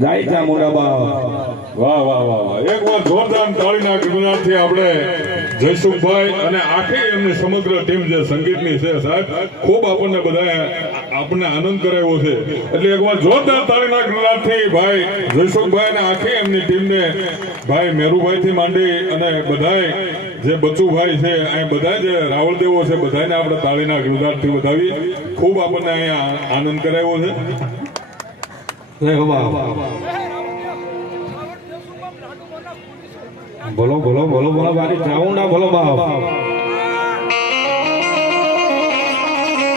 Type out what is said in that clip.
ગાય ચામુંડા બાપ વાહ વાહ વાહ વાહ એકવાર જોરદાર તાળીના ગગનાથી આપણે જયસુખભાઈ અને આખી એમની સમગ્ર ટીમ જે સંગીતની છે સાહેબ ખૂબ આપણને બધાએ આપણને આનંદ કરાવ્યો છે એટલે એકવાર જોરદાર તાળીના ગગનાથી ભાઈ જયસુખભાઈ અને આખી એમની ટીમને ભાઈ મેરુભાઈ થી માંડી અને બધાએ જે બચુભાઈ છે અહીં બધા જે રાવળદેવો છે બધાને આપણે તાળીના ગગનાથી વધાવી ખૂબ આપણને અહીંયા આનંદ કરાવ્યો છે જય હો બાપ બોલો બોલો બોલો બોલો મારી ચામુંડા બોલો બાપ